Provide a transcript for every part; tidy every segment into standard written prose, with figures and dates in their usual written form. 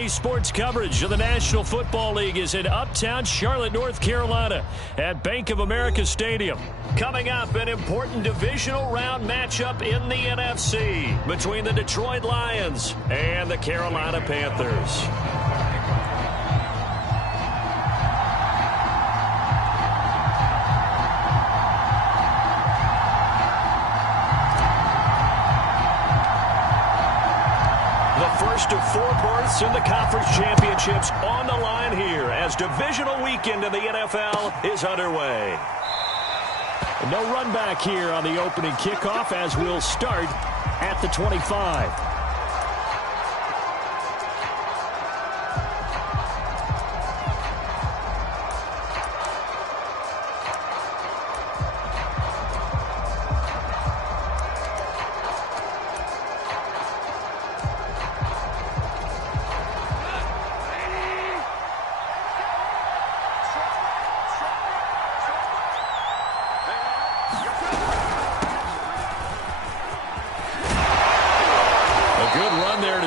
Today's sports coverage of the National Football League is in uptown Charlotte, North Carolina at Bank of America Stadium. Coming up, an important divisional round matchup in the NFC between the Detroit Lions and the Carolina Panthers. First of 4 berths in the conference championships on the line here as divisional weekend in the NFL is underway. No run back here on the opening kickoff as we'll start at the 25.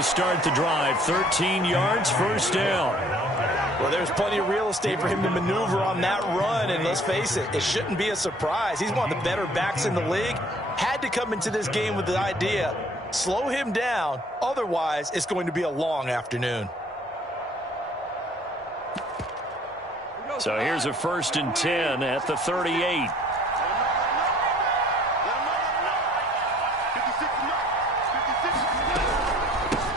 Start the drive, 13 yards, first down. Well, there's plenty of real estate for him to maneuver on that run, and let's face it, it shouldn't be a surprise. He's one of the better backs in the league. Had to come into this game with the idea, slow him down, otherwise it's going to be a long afternoon. So here's a 1st and 10 at the 38.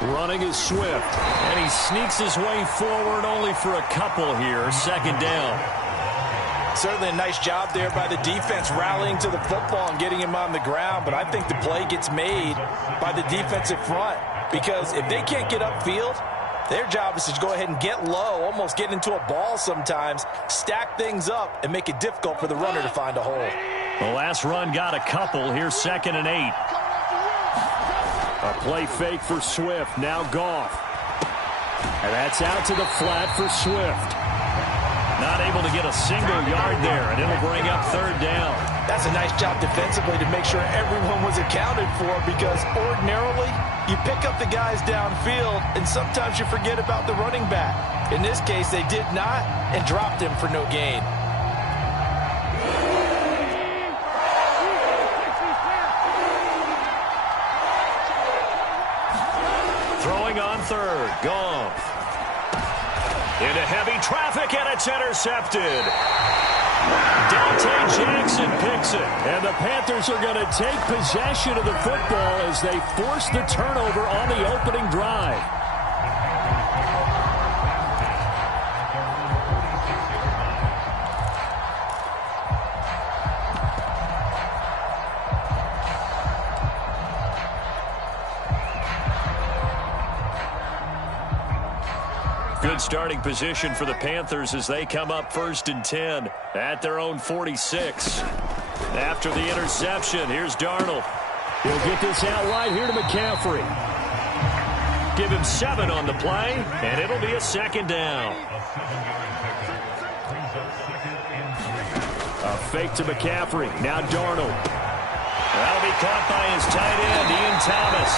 Running is Swift, and he sneaks his way forward only for a couple here. 2nd down. Certainly a nice job there by the defense rallying to the football and getting him on the ground, but I think the play gets made by the defensive front because if they can't get upfield, their job is to go ahead and get low, almost get into a ball sometimes, stack things up, and make it difficult for the runner to find a hole. The last run got a couple. Here's 2nd and 8. A play fake for Swift. Now Goff. And that's out to the flat for Swift. Not able to get a single yard there, and it'll bring up 3rd down. That's a nice job defensively to make sure everyone was accounted for because ordinarily you pick up the guys downfield and sometimes you forget about the running back. In this case, they did not and dropped him for no gain. Throwing on 3rd, Goff. Into heavy traffic, and it's intercepted. Dante Jackson picks it, and the Panthers are going to take possession of the football as they force the turnover on the opening drive. Good starting position for the Panthers as they come up 1st and 10 at their own 46. After the interception, here's Darnold. He'll get this out wide here to McCaffrey. Give him 7 on the play, and it'll be a 2nd down. A fake to McCaffrey. Now Darnold. That'll be caught by his tight end, Ian Thomas.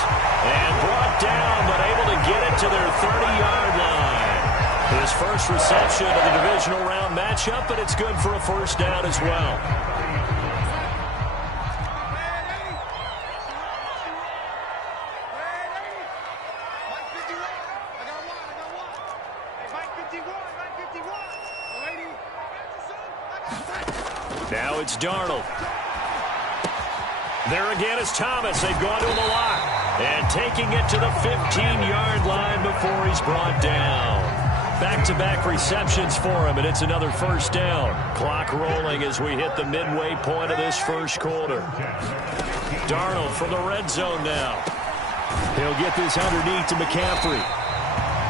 And brought down, but able to get it to their 30-yard line. His first reception of the divisional round matchup, but it's good for a 1st down as well. Now it's Darnold. There again is Thomas. They've gone to him a lot. And taking it to the 15-yard line before he's brought down. Back-to-back receptions for him, and it's another 1st down. Clock rolling as we hit the midway point of this 1st quarter. Darnold from the red zone now. He'll get this underneath to McCaffrey.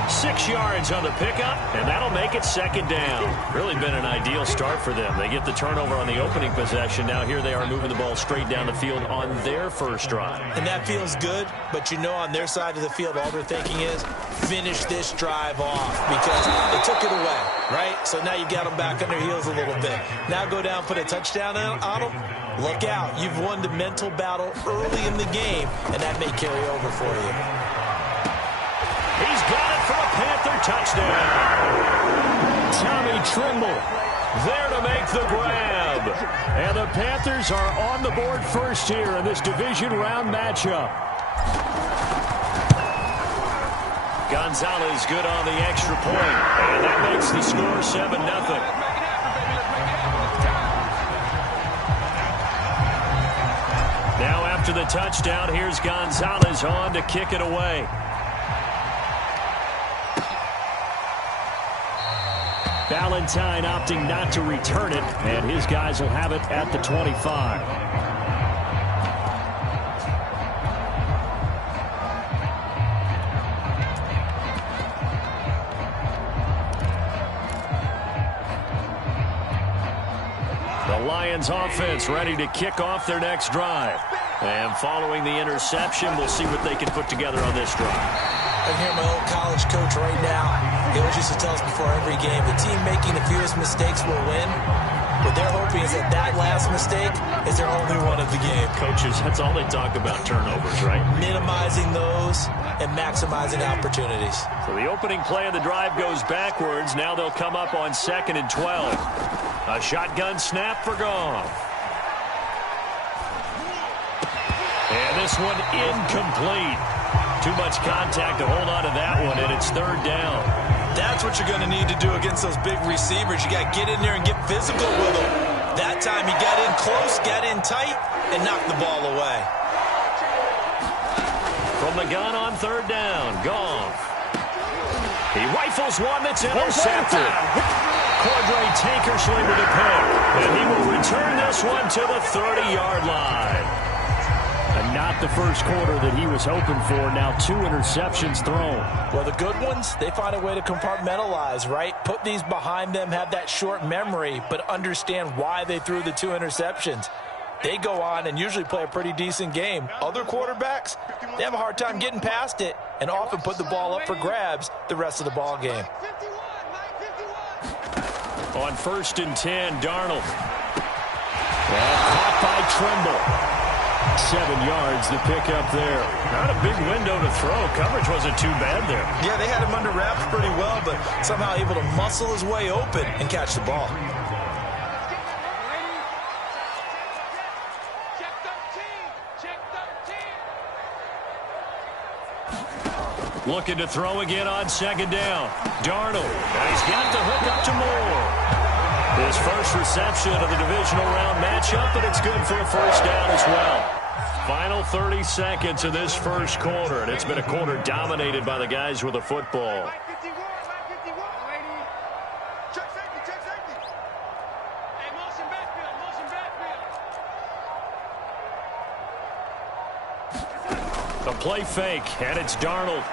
6 yards on the pickup, and that'll make it 2nd down. Really been an ideal start for them. They get the turnover on the opening possession. Now here they are moving the ball straight down the field on their first drive. And that feels good, but you know on their side of the field all they're thinking is finish this drive off because they took it away, right? So now you've got them back on their heels a little bit. Now go down, put a touchdown on them. Look out. You've won the mental battle early in the game, and that may carry over for you. He's got it for a Panther touchdown. Tommy Tremble there to make the grab. And the Panthers are on the board first here in this division round matchup. Gonzalez good on the extra point. And that makes the score 7-0. Now after the touchdown, here's Gonzalez on to kick it away. Valentine opting not to return it, and his guys will have it at the 25. The Lions offense ready to kick off their next drive. And following the interception, we'll see what they can put together on this drive. I can hear my old college coach right now. He always used to tell us before every game, the team making the fewest mistakes will win. What they're hoping is that that last mistake is their only one of the game. Coaches, that's all they talk about, turnovers, right? Minimizing those and maximizing opportunities. So the opening play of the drive goes backwards. Now they'll come up on 2nd and 12. A shotgun snap for Goff. And this one incomplete. Too much contact to hold on to that one, and it's 3rd down. That's what you're going to need to do against those big receivers. You got to get in there and get physical with them. That time he got in close, got in tight, and knocked the ball away. From the gun on 3rd down, Goff. He rifles one that's intercepted. Cordray Tankersley with a pick, and he will return this one to the 30-yard line. And not the first quarter that he was hoping for. Now 2 interceptions thrown. Well, the good ones, they find a way to compartmentalize, right? Put these behind them, have that short memory, but understand why they threw the 2 interceptions. They go on and usually play a pretty decent game. Other quarterbacks, they have a hard time getting past it and often put the ball up for grabs the rest of the ball game. On 1st and 10, Darnold. And caught by Tremble. 7 yards, the pickup there. Not a big window to throw. Coverage wasn't too bad there. Yeah, they had him under wraps pretty well, but somehow able to muscle his way open and catch the ball. Looking to throw again on 2nd down. Darnold. And he's got the hook up to Moore. His first reception of the divisional round matchup, but it's good for a 1st down as well. Final 30 seconds of this first quarter, and it's been a quarter dominated by the guys with the football. A play fake, and it's Darnold.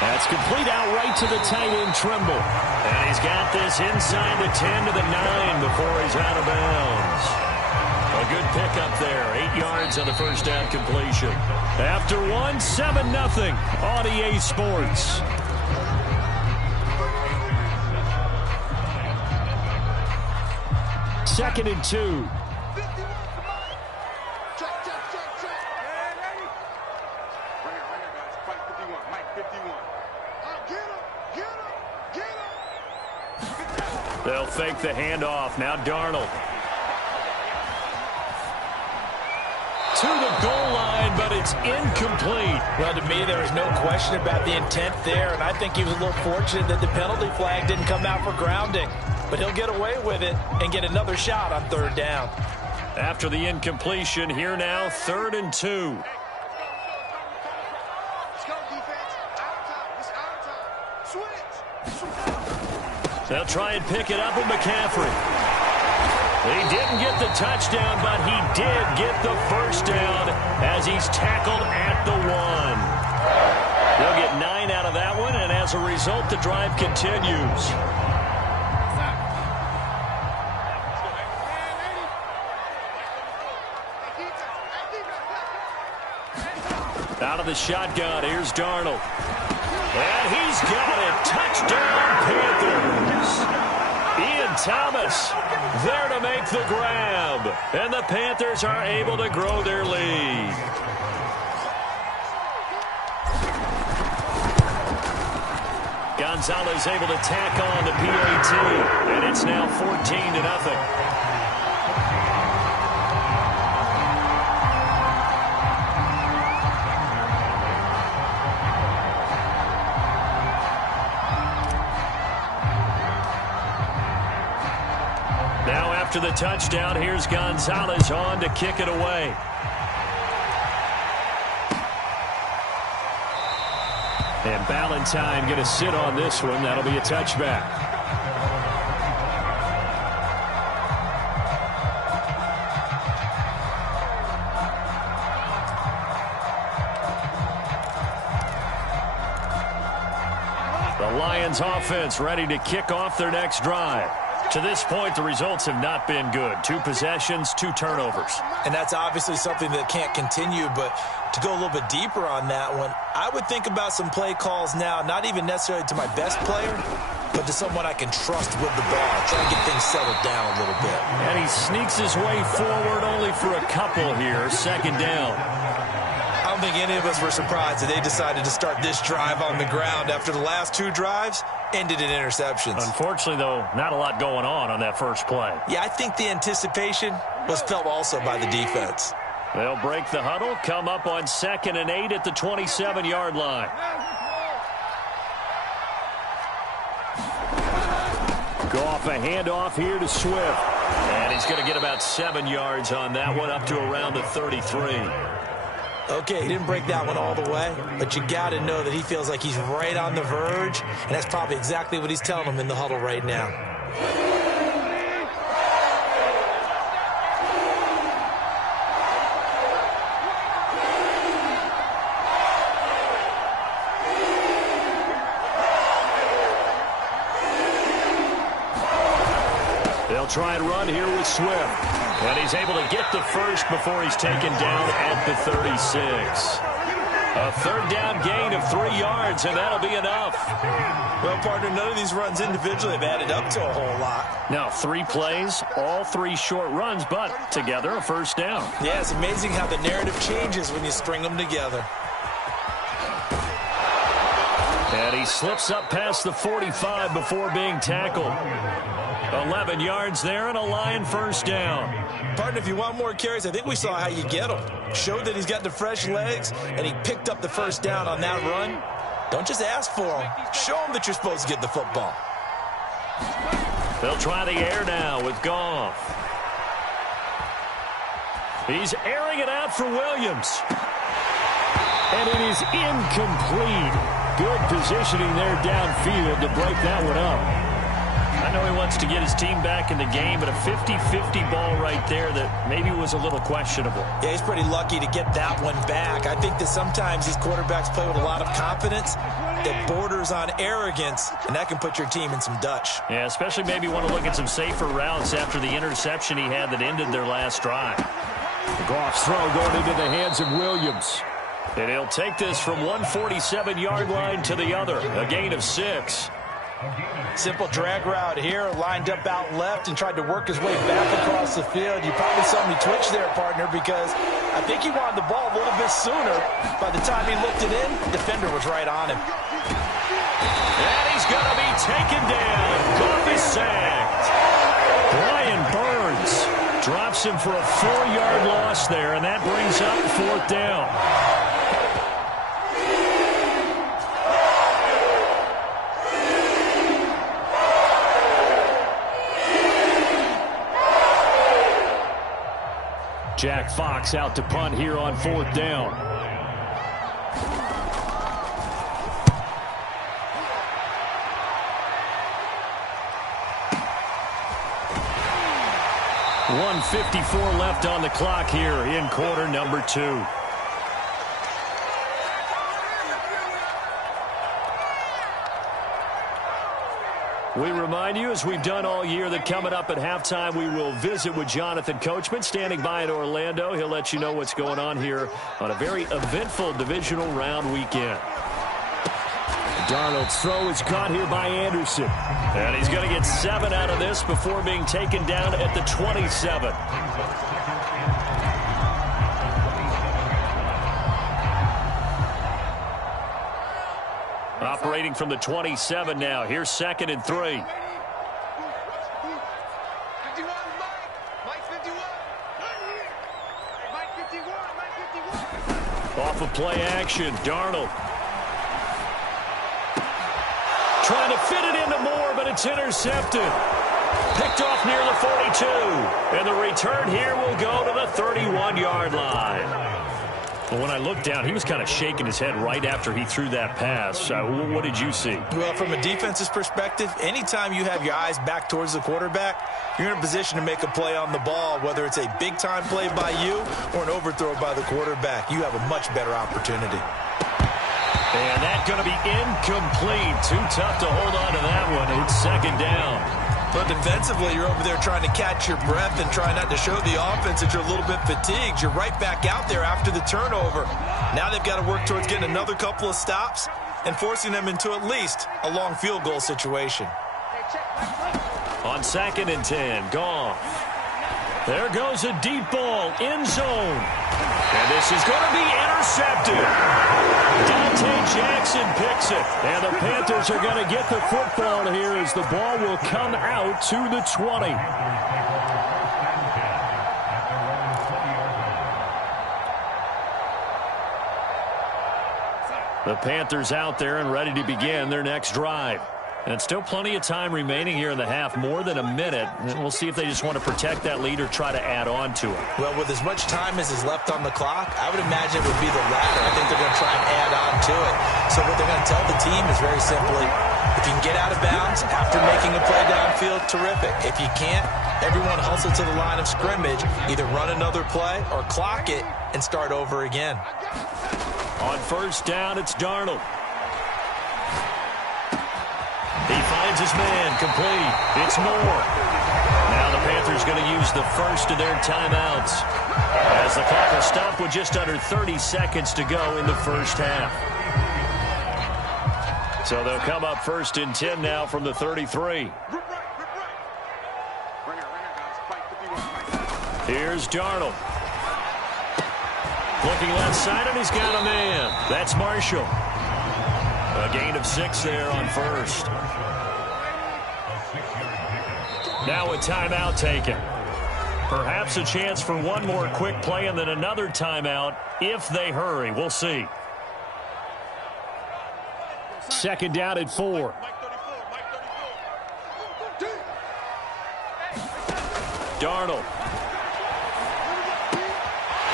That's complete out right to the tight end, Tremble. And he's got this inside the 10 to the 9 before he's out of bounds. A good pickup there. 8 yards on the first down completion. After 1, 7-0 on EA Sports. Second and 2. They'll fake the handoff. Now Darnold. To the goal line, but it's incomplete. Well, to me, there was no question about the intent there, and I think he was a little fortunate that the penalty flag didn't come out for grounding. But he'll get away with it and get another shot on 3rd down. After the incompletion, here now, 3rd and 2. They'll try and pick it up with McCaffrey. He didn't get the touchdown, but he did get the 1st down as he's tackled at the 1. They'll get 9 out of that one, and as a result, the drive continues. Out of the shotgun, here's Darnold. And he's got it. Touchdown, Panthers. Ian Thomas there to make the grab. And the Panthers are able to grow their lead. Gonzalez able to tack on the PAT, and it's now 14-0. Now after the touchdown, here's Gonzalez on to kick it away. And Ballantyne going to sit on this one. That'll be a touchback. The Lions offense ready to kick off their next drive. To this point, the results have not been good. 2 possessions, 2 turnovers. And that's obviously something that can't continue, but to go a little bit deeper on that one, I would think about some play calls now, not even necessarily to my best player, but to someone I can trust with the ball. Try and get things settled down a little bit. And he sneaks his way forward only for a couple here. Second down. I don't think any of us were surprised that they decided to start this drive on the ground after the last 2 drives ended in interceptions. Unfortunately, though, not a lot going on that first play. Yeah, I think the anticipation was felt also by the defense. They'll break the huddle, come up on 2nd and 8 at the 27-yard line. Goff a handoff here to Swift. And he's going to get about 7 yards on that one, up to around the 33. Okay, he didn't break that one all the way, but you got to know that he feels like he's right on the verge, and that's probably exactly what he's telling him in the huddle right now. They'll try and run here with Swift. And he's able to get the first before he's taken down at the 36. A 3rd down gain of 3 yards, and that'll be enough. Well, partner, none of these runs individually have added up to a whole lot. Now, 3 plays, all 3 short runs, but together a first down. Yeah, it's amazing how the narrative changes when you string them together. And he slips up past the 45 before being tackled. 11 yards there and a Lion first down. Partner, if you want more carries, I think we saw how you get them. Showed that he's got the fresh legs, and he picked up the first down on that run. Don't just ask for them. Show them that you're supposed to get the football. They'll try the air now with Goff. He's airing it out for Williams. And it is incomplete. Good positioning there downfield to break that one up. I know he wants to get his team back in the game, but a 50-50 ball right there that maybe was a little questionable. Yeah, he's pretty lucky to get that one back. I think that sometimes these quarterbacks play with a lot of confidence that borders on arrogance, and that can put your team in some Dutch. Yeah, especially maybe want to look at some safer routes after the interception he had that ended their last drive. Goff's throw going into the hands of Williams. And he'll take this from 147-yard line to the other, a gain of 6. Simple drag route here, lined up out left and tried to work his way back across the field. You probably saw me twitch there, partner, because I think he wanted the ball a little bit sooner. By the time he looked it in, the defender was right on him. And he's going to be taken down. Goff is sacked. Brian Burns drops him for a 4-yard loss there, and that brings up 4th down. Jack Fox out to punt here on 4th down. .154 left on the clock here in quarter number 2. We remind you, as we've done all year, that coming up at halftime, we will visit with Jonathan Coachman, standing by in Orlando. He'll let you know what's going on here on a very eventful divisional round weekend. Darnold's throw is caught here by Anderson. And he's going to get 7 out of this before being taken down at the 27. operating from the 27 now. Here's 2nd and 3. Off of play action, Darnold. Trying to fit it into Moore, but it's intercepted. Picked off near the 42. And the return here will go to the 31-yard line. Well, when I looked down, he was kind of shaking his head right after he threw that pass. What did you see? Well, from a defense's perspective, anytime you have your eyes back towards the quarterback, you're in a position to make a play on the ball, whether it's a big-time play by you or an overthrow by the quarterback. You have a much better opportunity. And that's going to be incomplete. Too tough to hold on to that one. It's 2nd down. But defensively, you're over there trying to catch your breath and try not to show the offense that you're a little bit fatigued. You're right back out there after the turnover. Now they've got to work towards getting another couple of stops and forcing them into at least a long field goal situation. On 2nd and 10, gone. There goes a deep ball, end zone. And this is going to be intercepted. Dante Jackson picks it. And the Panthers are going to get the football here as the ball will come out to the 20. The Panthers out there and ready to begin their next drive. And still plenty of time remaining here in the half, more than a minute. And we'll see if they just want to protect that lead or try to add on to it. Well, with as much time as is left on the clock, I would imagine it would be the latter. I think they're going to try and add on to it. So what they're going to tell the team is very simply, if you can get out of bounds after making a play downfield, terrific. If you can't, everyone hustle to the line of scrimmage, either run another play or clock it and start over again. On 1st down, it's Darnold. He finds his man, complete. It's Moore. Now the Panthers going to use the first of their timeouts as the clock will stop with just under 30 seconds to go in the first half. So they'll come up 1st and 10 now from the 33. Here's Darnold. Looking left side, and he's got a man. That's Marshall. A gain of 6 there on 1st. Now a timeout taken. Perhaps a chance for one more quick play and then another timeout if they hurry. We'll see. 2nd down at 4. Darnold.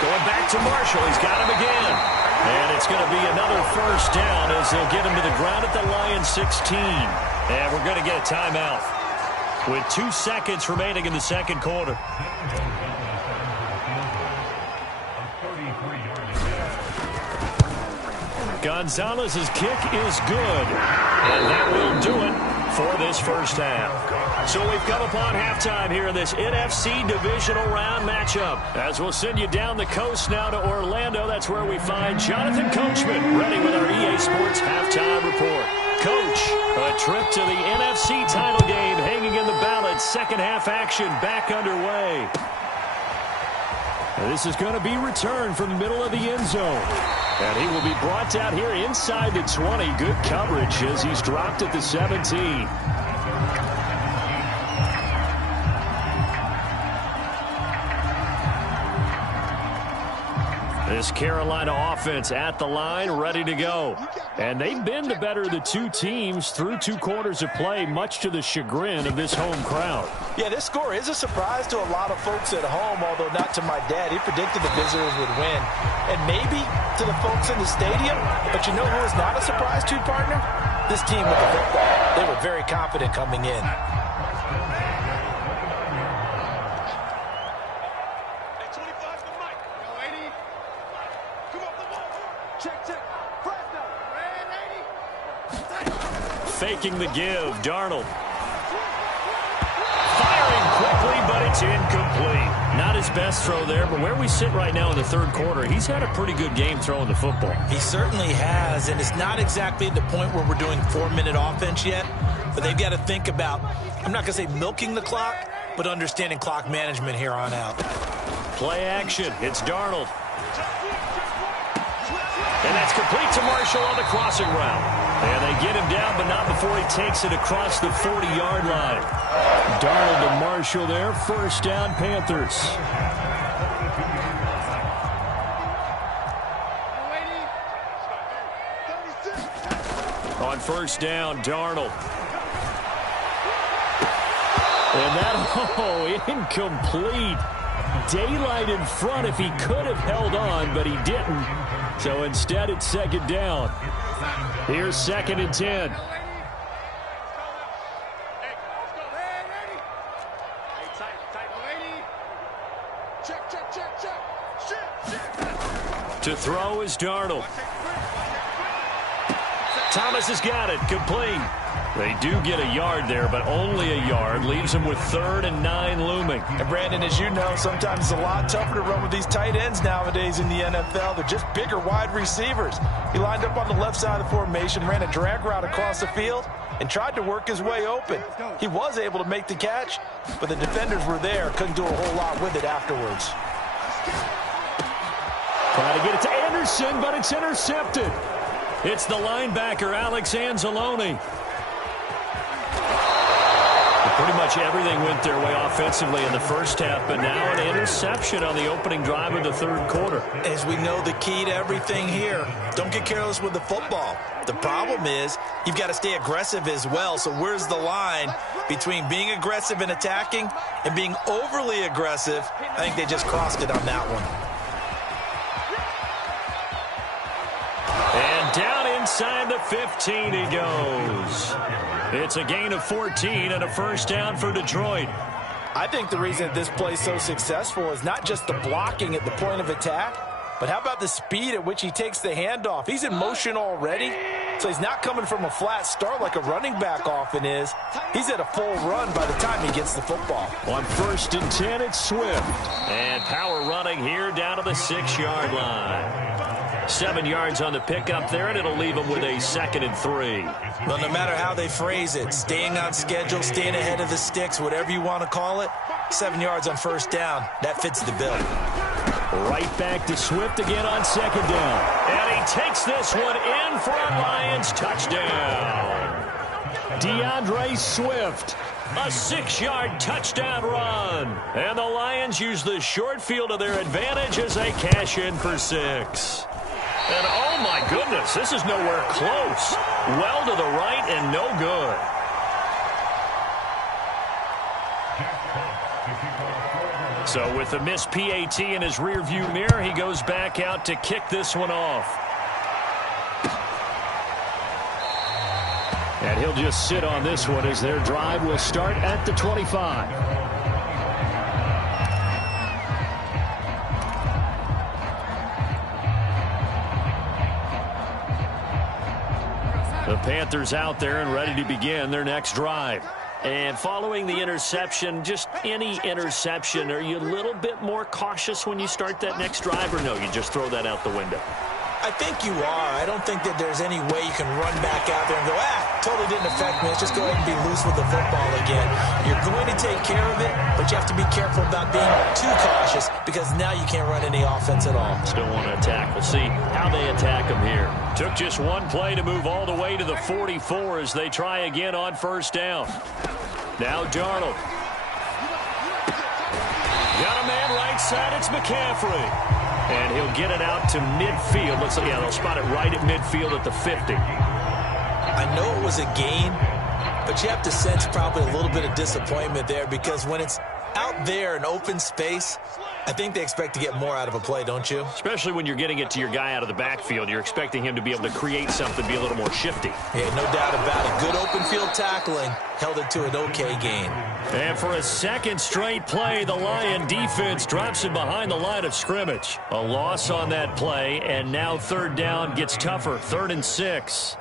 Going back to Marshall. He's got him again. And it's going to be another 1st down as they'll get him to the ground at the Lions 16. And we're going to get a timeout with 2 seconds remaining in the 2nd quarter. Gonzalez's kick is good. And that will do it for this 1st half. So we've come upon halftime here in this NFC Divisional Round matchup. As we'll send you down the coast now to Orlando, that's where we find Jonathan Coachman ready with our EA Sports Halftime Report. Coach, a trip to the NFC title game hanging in the balance. 2nd half action back underway. This is going to be returned from the middle of the end zone. And he will be brought down here inside the 20. Good coverage as he's dropped at the 17. This Carolina offense at the line, ready to go. And they've been the better of the two teams through 2 quarters of play, much to the chagrin of this home crowd. Yeah, this score is a surprise to a lot of folks at home, although not to my dad. He predicted the visitors would win. And maybe to the folks in the stadium. But you know who is not a surprise to, partner? This team with the football. They were very confident coming in. Faking the give, Darnold. Firing quickly, but it's incomplete. Not his best throw there, but where we sit right now in the 3rd quarter, he's had a pretty good game throwing the football. He certainly has, and it's not exactly at the point where we're doing 4-minute offense yet, but they've got to think about, I'm not going to say milking the clock, but understanding clock management here on out. Play action. It's Darnold. And that's complete to Marshall on the crossing route. And they get him down, but not before he takes it across the 40-yard line. Darnold to Marshall there. First down, Panthers. On first down, Darnold. And that, incomplete. Daylight in front if he could have held on, but he didn't. So instead, it's second down. Here's 2nd and 10. To throw is Darnold. Thomas has got it. Complete. They do get a yard there, but only a yard. Leaves them with 3rd and 9 looming. And Brandon, as you know, sometimes it's a lot tougher to run with these tight ends nowadays in the NFL. They're just bigger wide receivers. He lined up on the left side of the formation, ran a drag route across the field, and tried to work his way open. He was able to make the catch, but the defenders were there. Couldn't do a whole lot with it afterwards. Trying to get it to Anderson, but it's intercepted. It's the linebacker, Alex Anzalone. Pretty much everything went their way offensively in the first half, but now an interception on the opening drive of the 3rd quarter. As we know, the key to everything here, don't get careless with the football. The problem is you've got to stay aggressive as well. So where's the line between being aggressive and attacking and being overly aggressive? I think they just crossed it on that one. And down inside the 15 he goes. It's a gain of 14 and a first down for Detroit. I think the reason that this play is so successful is not just the blocking at the point of attack, but how about the speed at which he takes the handoff? He's in motion already, so he's not coming from a flat start like a running back often is. He's at a full run by the time he gets the football. On 1st and 10, it's Swift. And power running here down to the 6-yard line. 7 yards on the pickup there, and it'll leave him with a 2nd and 3. Well, no matter how they phrase it, staying on schedule, staying ahead of the sticks, whatever you want to call it, 7 yards on first down, that fits the bill. Right back to Swift again on 2nd down. And he takes this one in for a Lions touchdown. DeAndre Swift, a 6-yard touchdown run. And the Lions use the short field to their advantage as they cash in for 6. And oh my goodness, this is nowhere close. Well to the right and no good. So with the missed PAT in his rearview mirror, he goes back out to kick this one off. And he'll just sit on this one as their drive will start at the 25. The Panthers out there and ready to begin their next drive. And following the interception, just any interception, are you a little bit more cautious when you start that next drive, or no, you just throw that out the window? I think you are. I don't think that there's any way you can run back out there and go, totally didn't affect me. Let's just go ahead and be loose with the football again. You're going to take care of it, but you have to be careful about being too cautious because now you can't run any offense at all. Still want to attack. We'll see how they attack them here. Took just one play to move all the way to the 44 as they try again on first down. Now Darnold. Got a man right side. It's McCaffrey. And he'll get it out to midfield. Looks like, they'll spot it right at midfield at the 50. I know it was a gain, but you have to sense probably a little bit of disappointment there because when it's out there in open space, I think they expect to get more out of a play, don't you? Especially when you're getting it to your guy out of the backfield. You're expecting him to be able to create something, be a little more shifty. Yeah, no doubt about it. Good open field tackling held it to an okay gain. And for a second straight play, the Lion defense drops him behind the line of scrimmage. A loss on that play, and now third down gets tougher. 3rd and 6.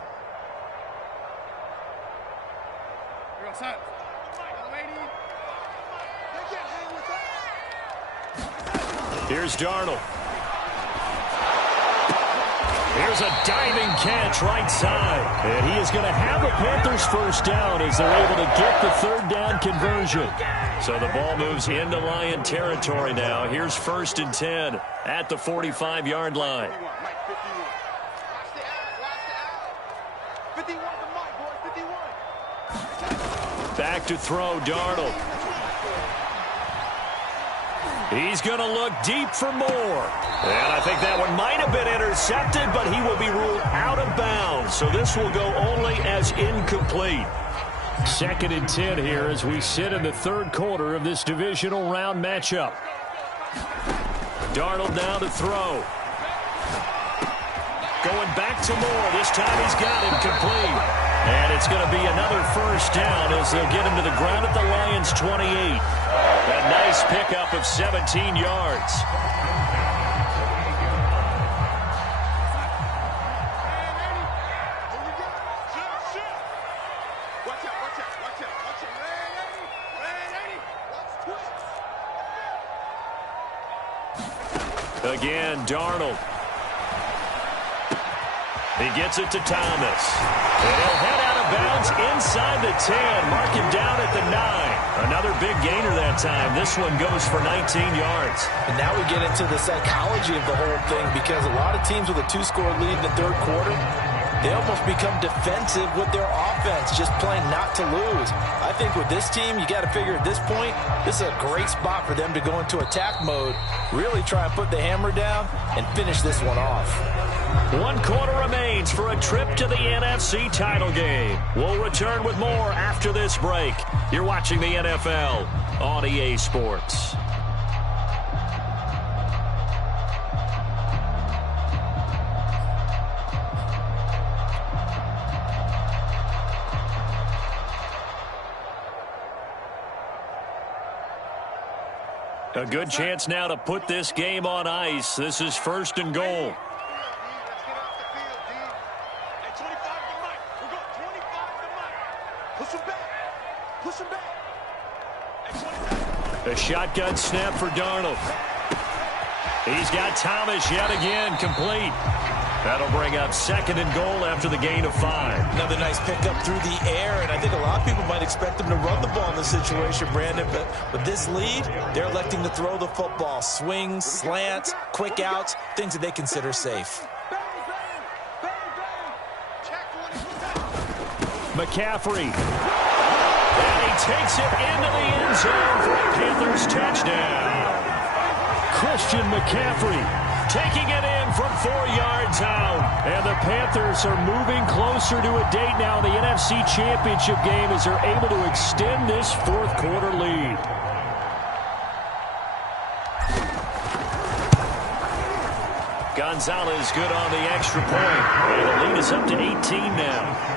Here's Darnold. Here's a diving catch right side. And he is going to have a Panthers first down as they're able to get the 3rd down conversion. So the ball moves into Lion territory now. Here's 1st and 10 at the 45-yard line. Back to throw, Darnold. He's going to look deep for more. And I think that one might have been intercepted, but he will be ruled out of bounds. So this will go only as incomplete. 2nd and 10 here as we sit in the 3rd quarter of this divisional round matchup. Darnold now to throw. Going back to Moore. This time he's got it complete. And it's going to be another first down as they'll get him to the ground at the Lions' 28. A nice pickup of 17 yards. Again, Darnold. He gets it to Thomas. And he'll head out of bounds inside the 10. Mark him down at the 9. Another big gainer that time. This one goes for 19 yards. And now we get into the psychology of the whole thing, because a lot of teams with a 2-score lead in the 3rd quarter, they almost become defensive with their offense, just playing not to lose. I think with this team, you got to figure at this point, this is a great spot for them to go into attack mode, really try and put the hammer down and finish this one off. 1 quarter remains for a trip to the NFC title game. We'll return with more after this break. You're watching the NFL on EA Sports. A good chance now to put this game on ice. This is 1st and goal. A shotgun snap for Darnold. He's got Thomas yet again, complete. That'll bring up 2nd and goal after the gain of 5. Another nice pickup through the air, and I think a lot of people might expect them to run the ball in this situation, Brandon, but with this lead, they're electing to throw the football. Swings, slants, quick outs, things that they consider safe. McCaffrey. And he takes it into the end zone for a Panthers touchdown. Christian McCaffrey taking it in from 4 yards out. And the Panthers are moving closer to a date now in the NFC Championship game as they're able to extend this 4th quarter lead. Gonzalez good on the extra point. And the lead is up to 18 now.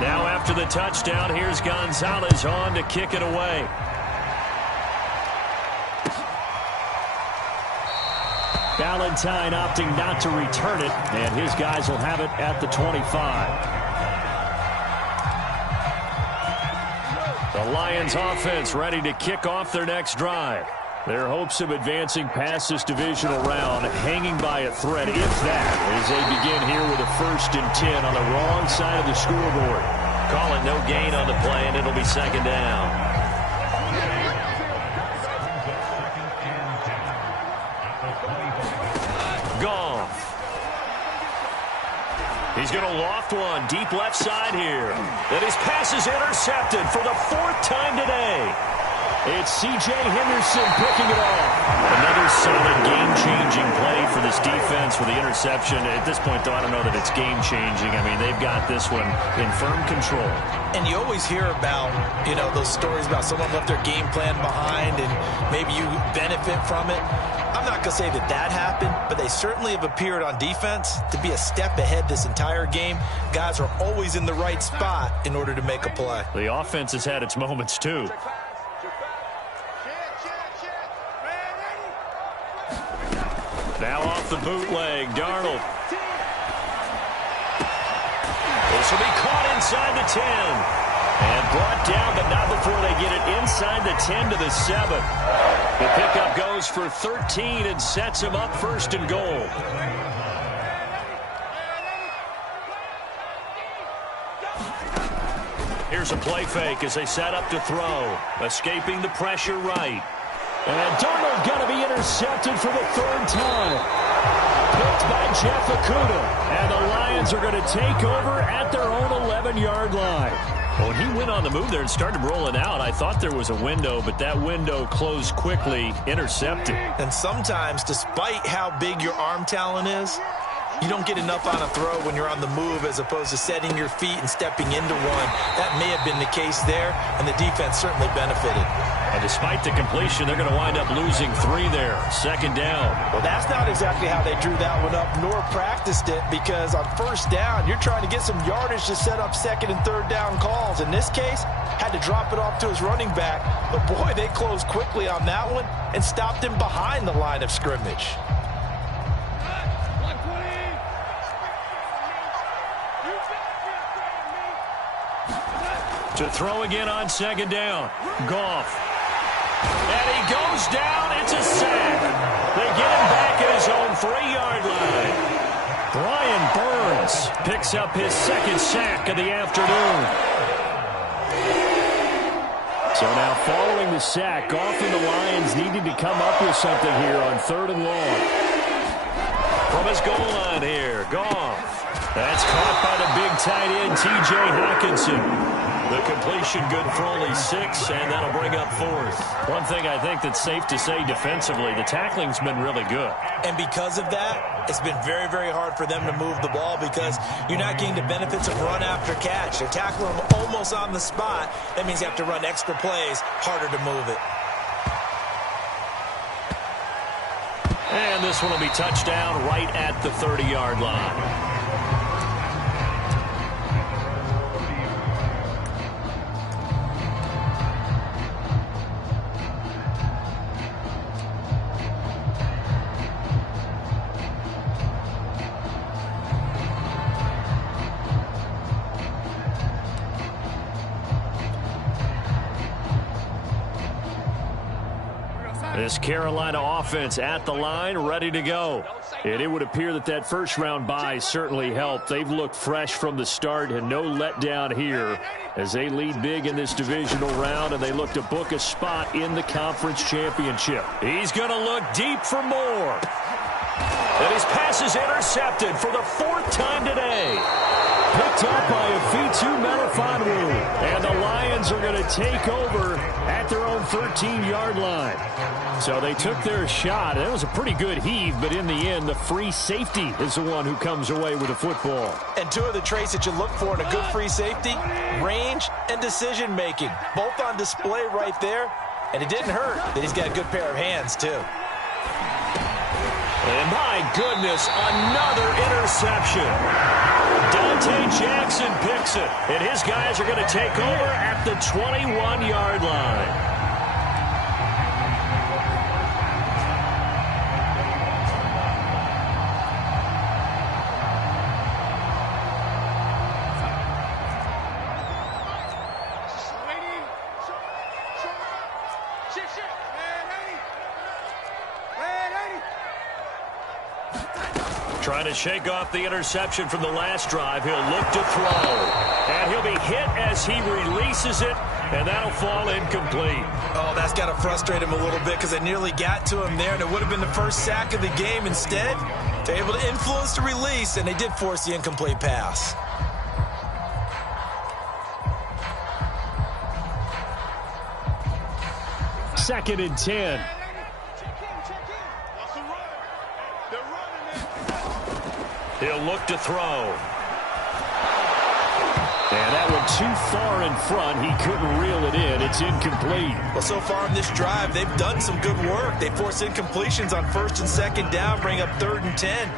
Now after the touchdown, here's Gonzalez on to kick it away. Valentine opting not to return it, and his guys will have it at the 25. The Lions offense ready to kick off their next drive. Their hopes of advancing past this divisional round hanging by a thread, if that, as they begin here with a 1st and 10 on the wrong side of the scoreboard. Call it no gain on the play, and it'll be 2nd down. He's going to loft one deep left side here. And his pass is intercepted for the 4th time today. It's C.J. Henderson picking it off. Another solid game-changing play for this defense with the interception. At this point, though, I don't know that it's game-changing. I mean, they've got this one in firm control. And you always hear about, those stories about someone left their game plan behind and maybe you benefit from it. I'm not going to say that that happened, but they certainly have appeared on defense to be a step ahead this entire game. Guys are always in the right spot in order to make a play. The offense has had its moments, too. Now off the bootleg, Darnold. This will be caught inside the 10. And brought down, but not before they get it inside the 10 to the 7. The pickup goes for 13 and sets him up 1st and goal. Here's a play fake as they set up to throw. Escaping the pressure right. And Darnold going to be intercepted for the 3rd time. picked by Jeff Okudah. And the Lions are going to take over at their own 11-yard line. When he went on the move there and started rolling out, I thought there was a window, but that window closed quickly, intercepted. And sometimes, despite how big your arm talent is, you don't get enough on a throw when you're on the move as opposed to setting your feet and stepping into one. That may have been the case there, and the defense certainly benefited. And despite the completion, they're going to wind up losing 3 there. Second down. Well, that's not exactly how they drew that one up, nor practiced it, because on first down, you're trying to get some yardage to set up second and third down calls. In this case, had to drop it off to his running back. But, boy, they closed quickly on that one and stopped him behind the line of scrimmage. To throw again on second down. Goff. And he goes down. It's a sack. They get him back at his own 3-yard line. Brian Burns picks up his second sack of the afternoon. So now following the sack, Goff and the Lions needing to come up with something here on 3rd and long. From his goal line here, Goff. That's caught by the big tight end, T.J. Hockenson. The completion good for only 6, and that'll bring up 4th. One thing I think that's safe to say defensively, the tackling's been really good. And because of that, it's been very, very hard for them to move the ball because you're not getting the benefits of run after catch. They're tackling them almost on the spot. That means you have to run extra plays, harder to move it. And this one will be touchdown right at the 30-yard line. This Carolina offense at the line, ready to go. And it would appear that that first-round bye certainly helped. They've looked fresh from the start and no letdown here as they lead big in this divisional round, and they look to book a spot in the conference championship. He's going to look deep for more. And his pass is intercepted for the 4th time today. Picked up by Afitu Melifonwu. And the Lions are going to take over at their own 13-yard line. So they took their shot. It was a pretty good heave, but in the end, the free safety is the one who comes away with the football. And 2 of the traits that you look for in a good free safety, range and decision-making. Both on display right there. And it didn't hurt that he's got a good pair of hands, too. And my goodness, another interception. Dante Jackson picks it, and his guys are going to take over at the 21-yard line. Trying to shake off the interception from the last drive. He'll look to throw. And he'll be hit as he releases it, and that'll fall incomplete. Oh, that's got to frustrate him a little bit because they nearly got to him there, and it would have been the first sack of the game. Instead, they're able to influence the release, and they did force the incomplete pass. Second and 10. He'll look to throw. And that one too far in front. He couldn't reel it in. It's incomplete. Well, so far in this drive, they've done some good work. They force incompletions on 1st and 2nd down, bring up 3rd and 10.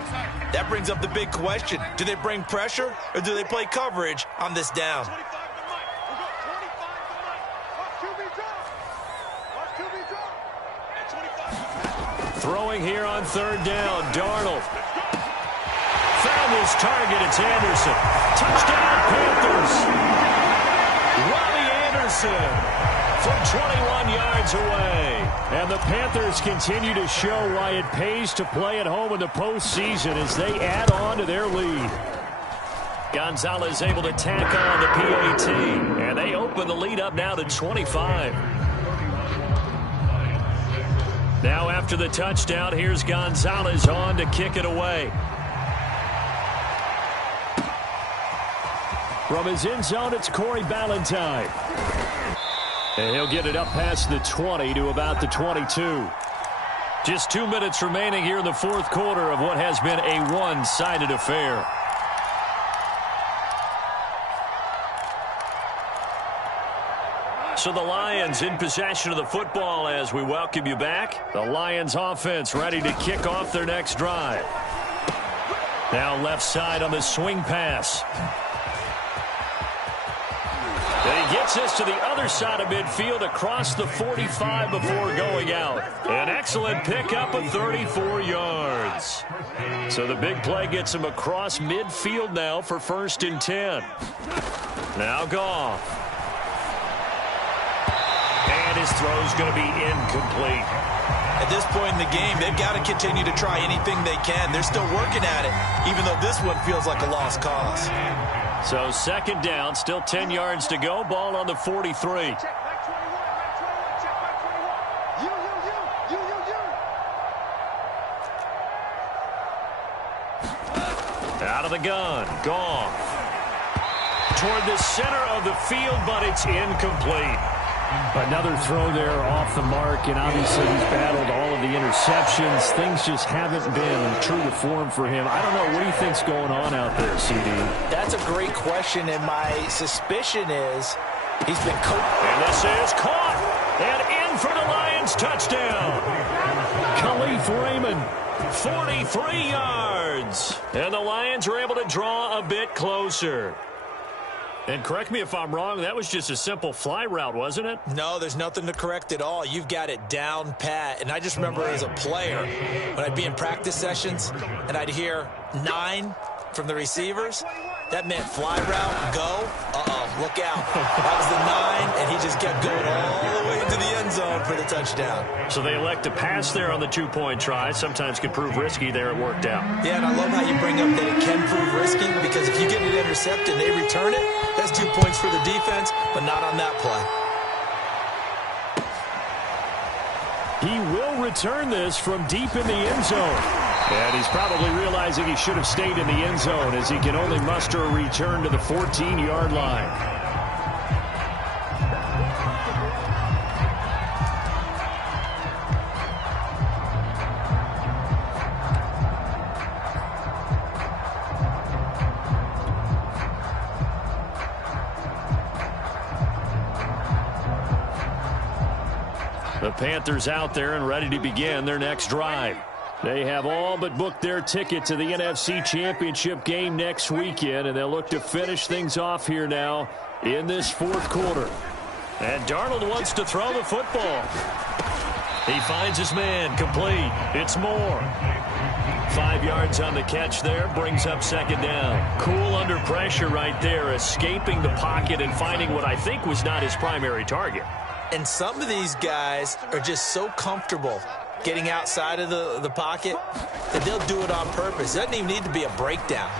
That brings up the big question. Do they bring pressure or do they play coverage on this down? Throwing here on 3rd down, Darnold. Found his target, it's Anderson. Touchdown, Panthers. Robbie Anderson from 21 yards away. And the Panthers continue to show why it pays to play at home in the postseason as they add on to their lead. Gonzalez able to tack on the PAT. And they open the lead up now to 25. Now after the touchdown, here's Gonzalez on to kick it away. From his end zone, it's Corey Ballantyne. And he'll get it up past the 20 to about the 22. Just 2 minutes remaining here in the fourth quarter of what has been a one-sided affair. So the Lions in possession of the football as we welcome you back. The Lions offense ready to kick off their next drive. Now left side on the swing pass. And he gets this to the other side of midfield across the 45 before going out. An excellent pickup of 34 yards. So the big play gets him across midfield now for 1st and 10. Now Goff. And his throw's going to be incomplete. At this point in the game, they've got to continue to try anything they can. They're still working at it, even though this one feels like a lost cause. So 2nd down, still 10 yards to go. Ball on the 43. Out of the gun, Goff. Toward the center of the field, but it's incomplete. Another throw there off the mark, and obviously he's battled all of the interceptions. Things just haven't been true to form for him. I don't know. What do you think's going on out there, CD? That's a great question, and my suspicion is he's been coached. And this is caught. And in for the Lions touchdown. Khalif Raymond, 43 yards. And the Lions are able to draw a bit closer. And correct me if I'm wrong, that was just a simple fly route, wasn't it? No, there's nothing to correct at all. You've got it down pat. And I just remember as a player, when I'd be in practice sessions and I'd hear 9 from the receivers, that meant fly route, go, look out. That was the 9, and he just kept going all the way into the end zone for the touchdown. So they elect to pass there on the 2-point try. Sometimes can prove risky. There it worked out. Yeah, and I love how you bring up that it can prove risky, because if you get it intercepted and they return it, that's 2 points for the defense, but not on that play. He will return this from deep in the end zone. And he's probably realizing he should have stayed in the end zone as he can only muster a return to the 14-yard line. The Panthers out there and ready to begin their next drive. They have all but booked their ticket to the NFC Championship game next weekend, and they'll look to finish things off here now in this fourth quarter. And Darnold wants to throw the football. He finds his man, complete. It's Moore. 5 yards on the catch there, brings up 2nd down. Cool under pressure right there, escaping the pocket and finding what I think was not his primary target. And some of these guys are just so comfortable getting outside of the pocket that they'll do it on purpose. It doesn't even need to be a breakdown.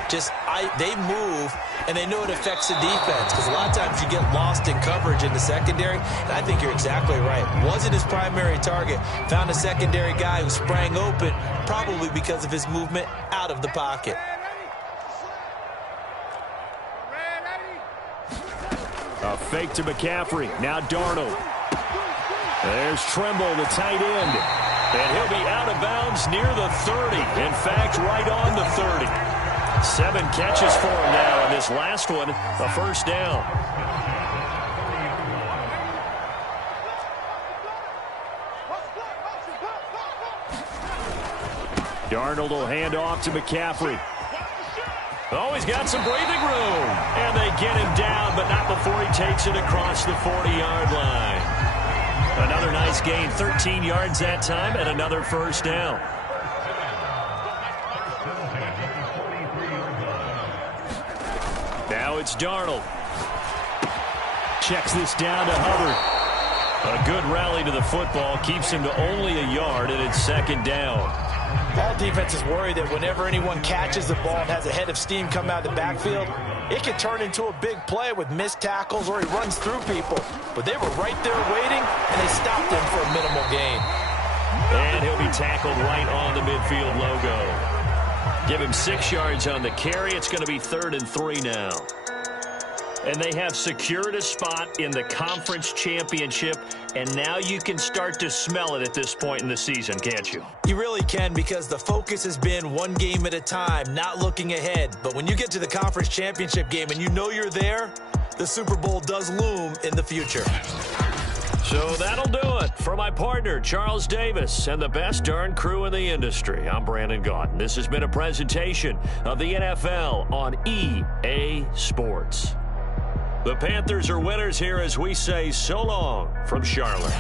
They move, and they know it affects the defense, because a lot of times you get lost in coverage in the secondary, and I think you're exactly right. Wasn't his primary target. Found a secondary guy who sprang open, probably because of his movement out of the pocket. A fake to McCaffrey. Now Darnold. There's Tremble, the tight end. And he'll be out of bounds near the 30. In fact, right on the 30. 7 catches for him now, and this last one, a 1st down. Darnold will hand off to McCaffrey. Oh, he's got some breathing room. And they get him down, but not before he takes it across the 40-yard line. Another nice gain, 13 yards that time, and another 1st down. Now it's Darnold. Checks this down to Hubbard. A good rally to the football keeps him to only a yard, and it's 2nd down. All defenses worry that whenever anyone catches the ball and has a head of steam come out of the backfield, it can turn into a big play with missed tackles or he runs through people. But they were right there waiting, and they stopped him for a minimal gain. And he'll be tackled right on the midfield logo. Give him 6 yards on the carry. It's going to be 3rd and 3 now. And they have secured a spot in the conference championship, and now you can start to smell it at this point in the season, can't you? You really can, because the focus has been one game at a time, not looking ahead. But when you get to the conference championship game and you know you're there, the Super Bowl does loom in the future. So that'll do it for my partner, Charles Davis, and the best darn crew in the industry. I'm Brandon Gaudin. This has been a presentation of the NFL on EA Sports. The Panthers are winners here as we say so long from Charlotte.